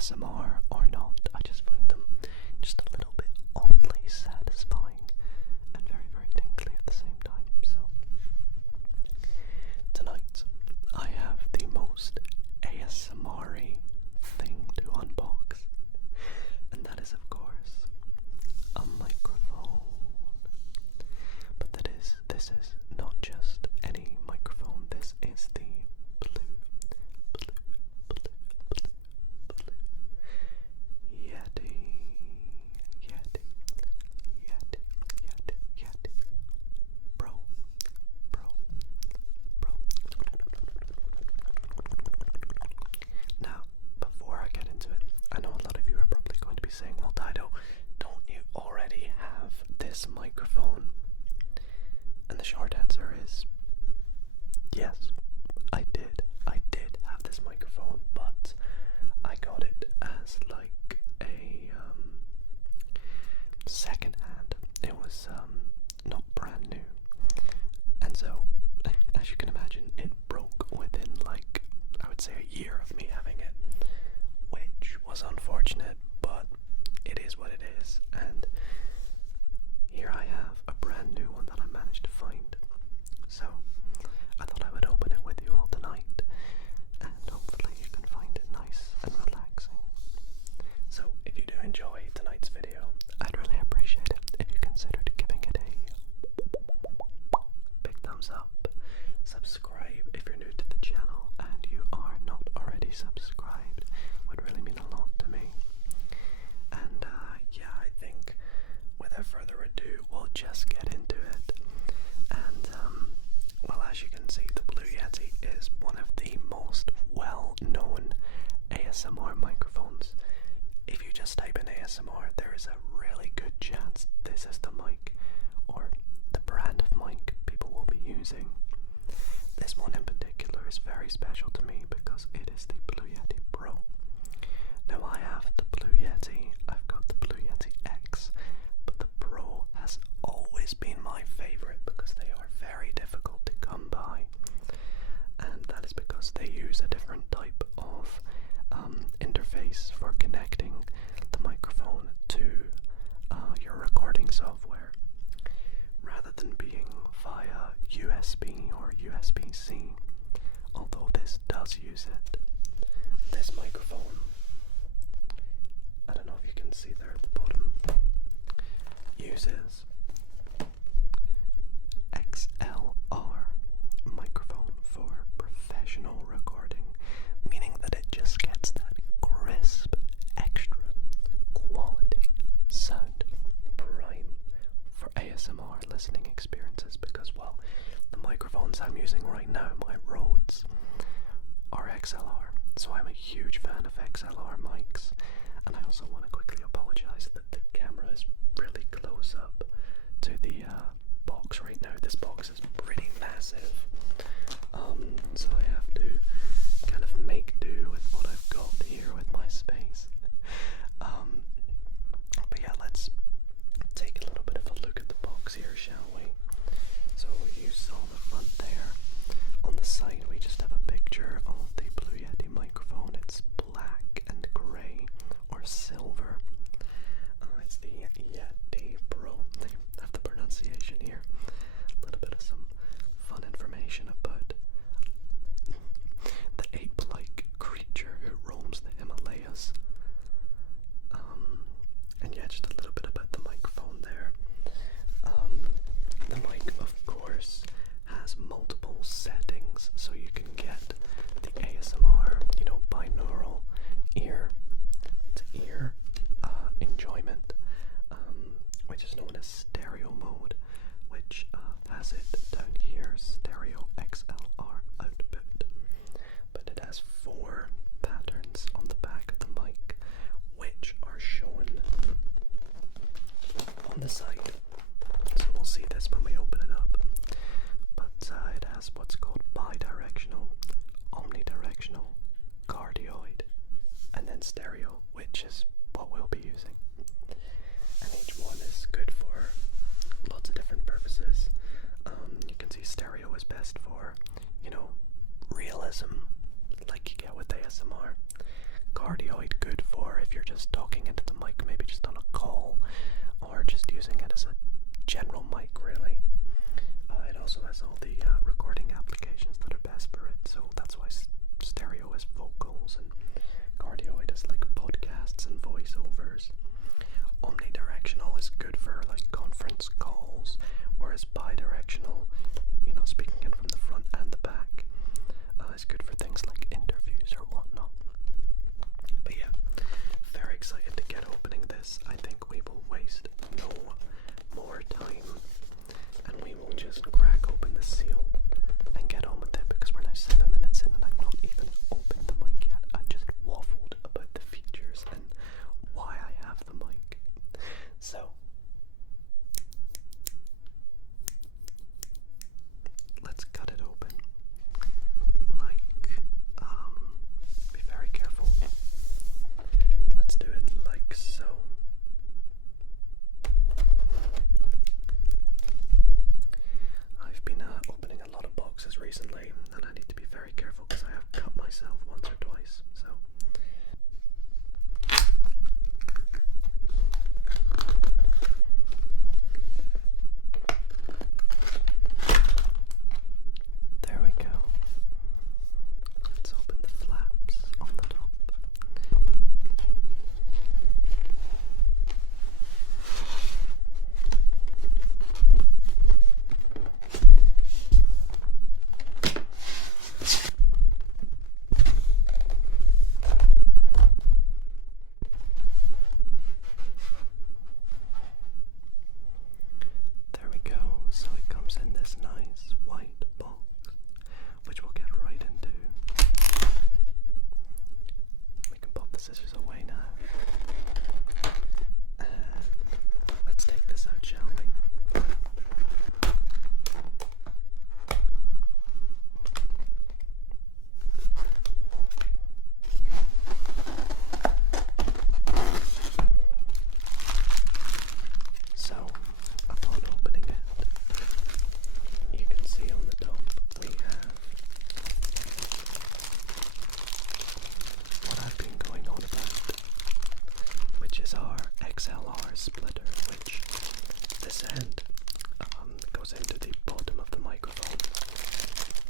ASMR or not, I just find them just a little bit oddly satisfying and very, very tingly at the same time. So, tonight I have the most ASMR-y thing to unbox, and that is, of course, a microphone. But this is not just any microphone. This is the blue Yeti Pro. Now, before I get into it, I know a lot of you are probably going to be saying, well, Dido, don't you already have this microphone? And the short answer is yes, I did. I did have this microphone, but I got it as like a second hand. It was not brand new. And so, as you can imagine, it broke within like, I would say, a year of me having it, which was unfortunate, but it is what it is. And here I have a brand new one that I managed to find. So I thought I would open it with you all tonight, and hopefully you can find it nice and relaxing. So if you do enjoy tonight's video, I'd really appreciate it if you considered giving it a big thumbs up. Subscribe if you're new to the channel and you are not already subscribed. Would really mean a lot to me. And yeah, I think without further ado, we'll just get into it. And well, as you can see, the Blue Yeti is one of the most well-known ASMR microphones. If you just type in ASMR, there is a really good chance this is the mic, or the brand of mic people will be using. This one in particular is very special to me because it is the Blue Yeti Pro. Now I have the Blue Yeti, I've got the Blue Yeti X, but the Pro has always been my favorite because they are very difficult to come by, and that is because they use a different type of interface for connecting the microphone to your recording software, rather than being via USB or USB-C, although this does use it. This microphone, I don't know if you can see there at the bottom, uses XLR microphone for professional recording, meaning that it just gets that crisp, extra quality sound, prime for ASMR listening experiences, because, well, the microphones I'm using right now, my Rhodes, are XLR, so I'm a huge fan of XLR mics. And I also want to quickly apologize that the camera is really close up to the box right now. This box is pretty massive, so I have to kind of make do with what I've got here with my space. But yeah, let's take a little bit of a look at the box here, shall we? So you saw the front there. On the side we just have a picture of the Blue Yeti microphone. It's black and grey, or silver. It's the Yeti Pro. They have the pronunciation here. A little bit of some fun information about the ape-like creature who roams the Himalayas. And yeah, just a little bit about the microphone there. The mic, of course, has multiple settings, so you can get the ASMR, binaural general mic, really. It also has all the recording applications that are best for it, so that's why stereo has vocals and cardioid has like podcasts and voiceovers. Omnidirectional is good for like conference calls, whereas bidirectional, you know, speaking in from the front and the back, is good for things like interviews or whatnot. But yeah, very excited to get opening this. I think we will waste no more time, and we will just crack open the seal and get on with it, because we're now 7 minutes in and I've not even opened the mic yet. I've just waffled about the features and why I have the mic. So let's cut it open. Be very careful. Let's do it like so. I've been opening a lot of boxes recently, and I need to be very careful because I have cut myself once or twice. So there we go. Let's open the flaps on the top. There we go. So it comes in this nice white box, which we'll get right into. We can pop the scissors away now. And let's take this out, shall we? So, upon opening it, you can see on the top we have what I've been going on about, which is our XLR splitter, which this end goes into the bottom of the microphone,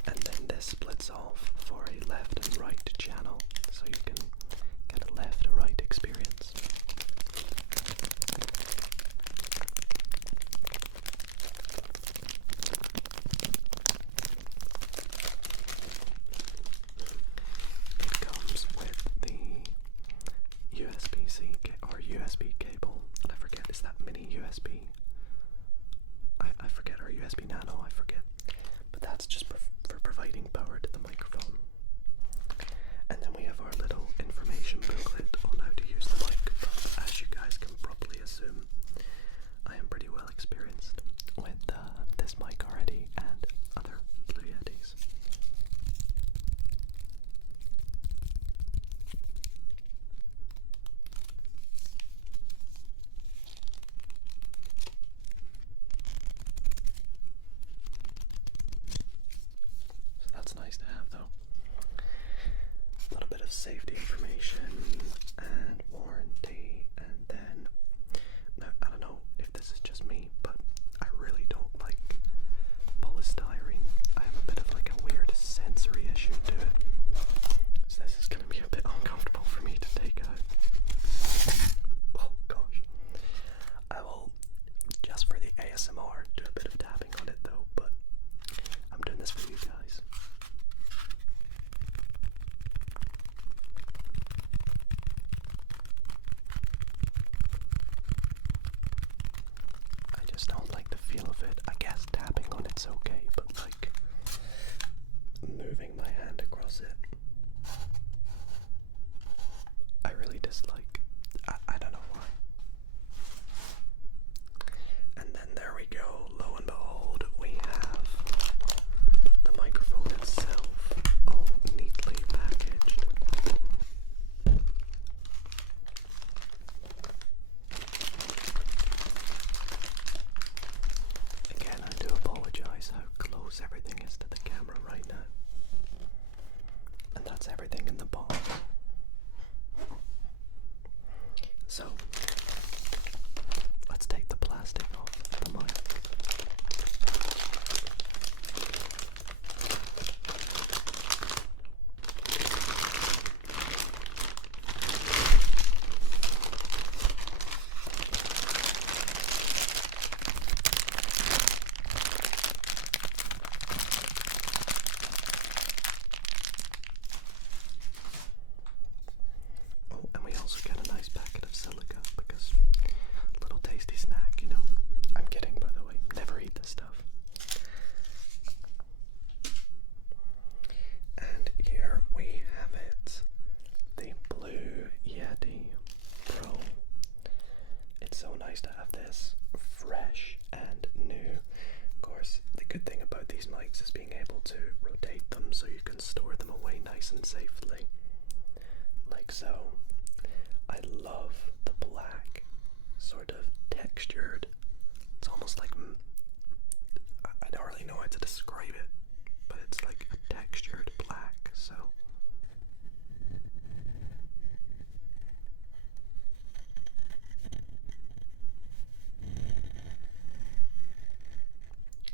and then this splits off for a left and right channel, so you can get a left or right experience. It comes with the USB-C or USB cable, and I forget, is that mini USB? I forget, or USB nano, I forget. But that's just for providing power to the microphone. And then we have our little information booklet on how to use the mic. But as you guys can probably assume, I am pretty well experienced with this mic already and other Blue Yetis. So that's nice to have, though. A little bit of safety information and warranty, and then, now I don't know if this is just me, but I really don't like polystyrene. I have a bit of like a weird sensory issue to it, so this is going to be a bit uncomfortable for me to take out. Oh gosh. I will, just for the ASMR, do a bit of tapping on it though, but I'm doing this for you guys. I just don't like the feel of it. I guess tapping on it's okay, but like moving my hand across it, I really dislike. I don't know why. And then there we go. Lo and behold, we have the microphone itself all neatly packaged. Again, I do apologize how close everything is to the camera right now. And that's everything in the box. So, let's take the plastic off the mic. safely, like so. I love the black, sort of textured. It's almost like, I don't really know how to describe it, but it's like a textured black, so.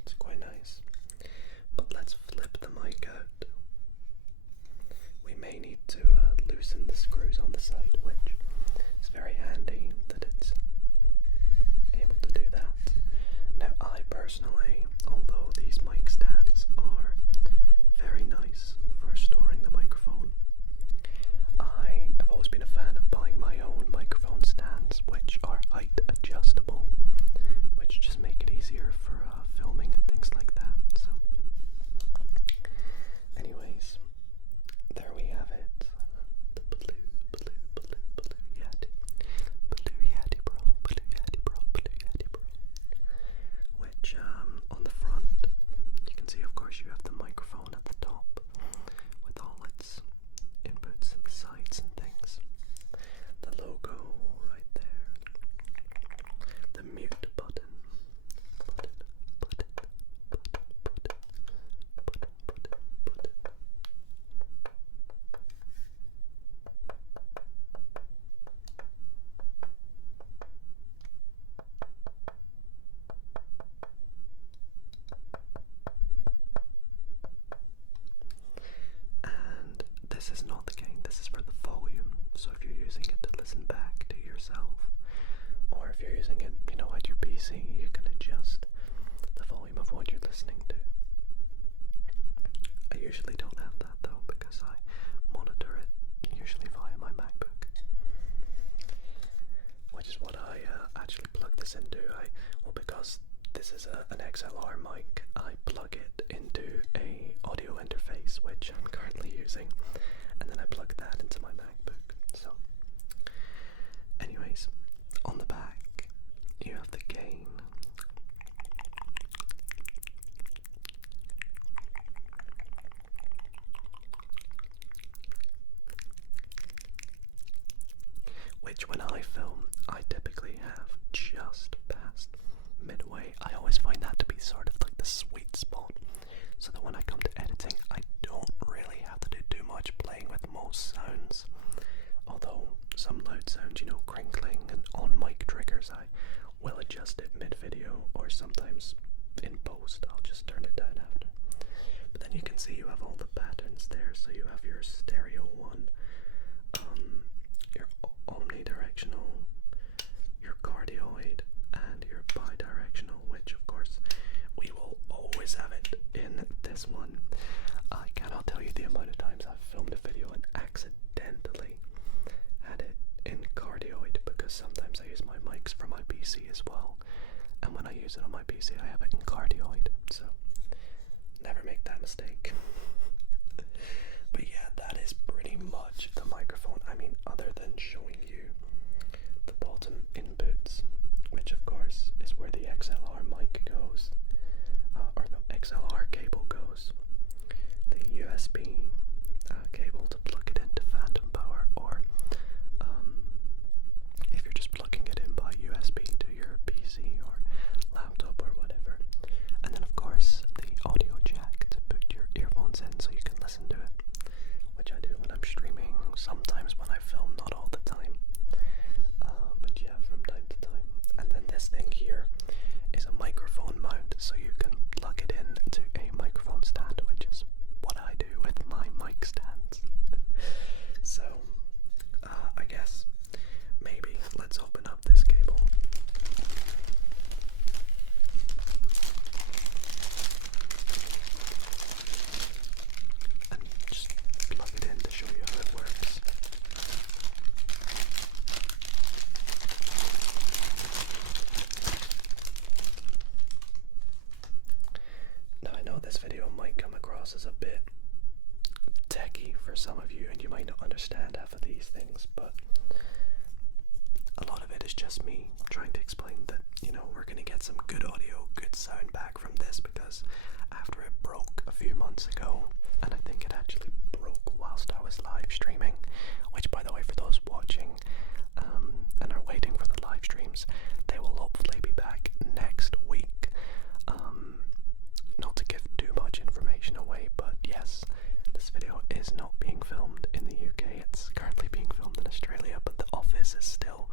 It's quite nice. But let's flip the mic out. We may need to loosen the screws on the side, which is very handy that it's able to do that. Now, I personally, although these mic stands are very nice for storing the microphone, I have always been a fan of buying my own microphone stands, which are height adjustable, which just make it easier for filming and things like that. So, anyways, there we have it. The blue Yeti. Blue Yeti Pro. Which, on the front, you can see, of course, you have the microphone at the top with all its inputs and the sides and things. The logo right there. The mute button. And this is not the gain, this is for the volume. So if you're using it to listen back to yourself, or if you're using it, at your PC, you can adjust the volume of what you're listening to. I usually don't have that though, because I monitor it usually via my MacBook, which is what I actually plug this into. Because this is an XLR mic, I plug it into a audio interface, which I'm currently using, and then I plug that into my MacBook. So, anyways, on the back, you have the gain. Which, when I film, I typically have just past midway. I always find that to be sort of like the sweet spot, so that when I come to editing, I don't really have to do too much playing with most sounds. Although some loud sounds, crinkling and on mic triggers, I will adjust it mid-video, or sometimes in post I'll just turn it down after. But then you can see you have all the patterns there. So you have your stereo one, your omnidirectional, your cardioid, and your bidirectional, which of course we will always have it in this one. I cannot tell you the amount of times I've filmed a video and accidentally had it in cardioid, because sometimes I use my mics for my PC as well, and when I use it on my PC I have it in cardioid, so never make that mistake. But yeah, that is pretty much the microphone. I mean, other than showing you the bottom inputs, which of course is where the XLR mic goes, or the XLR cable goes, the USB cable to plug it into phantom power, or if you're just plugging it in by USB to your PC or laptop or whatever, and then of course the audio jack to put your earphones in so you can listen to it, which I do when I'm streaming, sometimes when I film, not all the time, but yeah, from time to time. And then this thing here is a microphone mount, so you can plug it in to a microphone stand, which is what I do with my mic stands. So I guess maybe let's open up this cable. And just plug it in to show you how it works. Now I know this video might come across as a bit techie for some of you, and you might not understand half of these things, but a lot of it is just me trying to explain that, we're going to get some good audio, good sound back from this, because after it broke a few months ago, and I think it actually broke whilst I was is not being filmed in the UK. It's currently being filmed in Australia, but the office is still,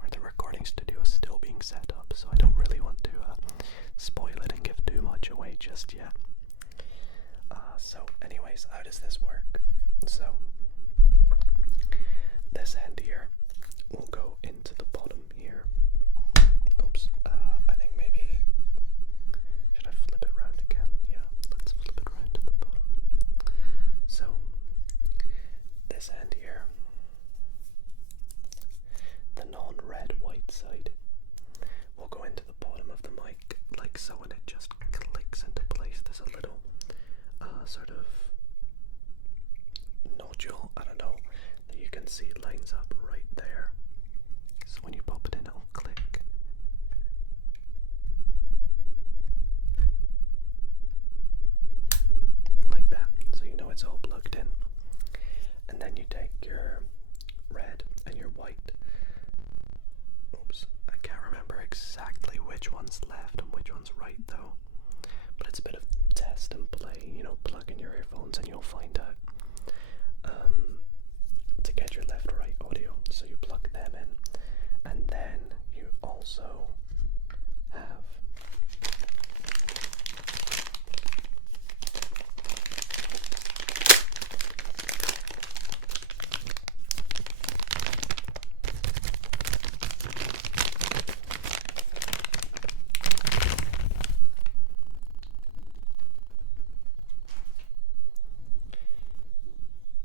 or the recording studio is still being set up, so I don't really want to spoil it and give too much away just yet. So anyways, how does this work? So this end here will go into the bottom here. Oops, I think maybe, should I flip it round again? Yeah, let's flip it round to the bottom. So this end here, the non-red white side, will go into the bottom of the mic like so, and it just clicks into place. There's a little sort of nodule, I don't know, that you can see lines up right there. So when you pop it in, it'll click. Like that, so you know it's all plugged in. And then you take your red and your white. Oops, I can't remember exactly which one's left and which one's right though. But it's a bit of test and play, you know, plug in your earphones and you'll find out. To get your left-right audio, so you plug them in, and then you also have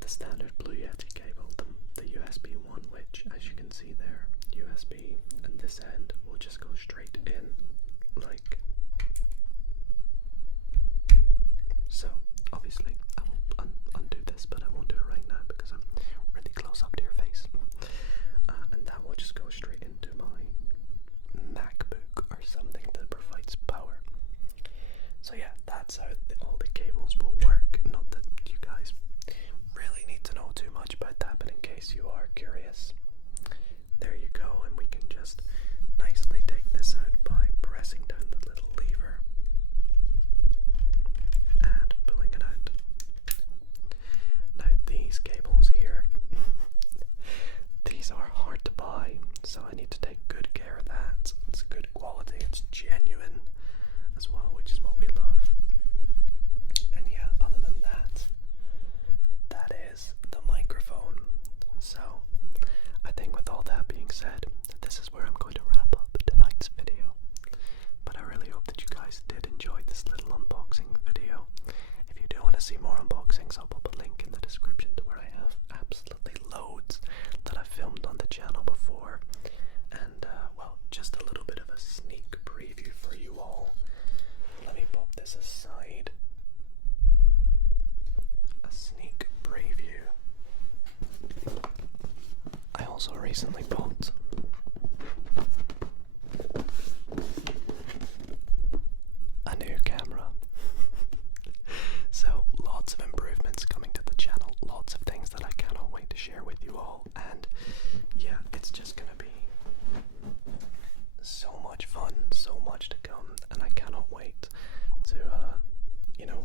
the standard Blue Yeti cable, the USB one, which, as you can see there, USB, and this end will just go straight in, like so. Obviously, I will undo this, but I won't do it right now because I'm really close up to your face. And that will just go straight into my MacBook or something that provides power. So yeah, that's how all the cables will work. Not that you guys really need to know too much about that, but in case you are curious, there you go, and we can just nicely take this out by pressing down the little lever and pulling it out. Now these cables here, these are hard to buy, so I need to take good care of that. It's good quality, it's genuine as well, which is what we love. And yeah, other than that, that is the microphone. So I think with all that being said, this is where I'm going to wrap up tonight's video. But I really hope that you guys did enjoy this little unboxing video. If you do want to see more unboxings, I'll put a link in the description to where I have absolutely loads that I've filmed on the channel before. And well, just a little bit of a sneak preview for you all. Let me pop this aside. A sneak preview. I also recently bought a new camera. So lots of improvements coming to the channel, lots of things that I cannot wait to share with you all, and yeah, it's just gonna be so much fun, so much to come, and I cannot wait to you know,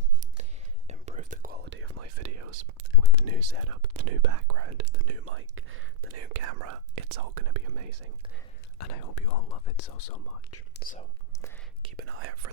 improve the quality of my videos with the new setup, the new background, the new mic, the new camera. It's all gonna be amazing, and I hope you all love it so much. So keep an eye out for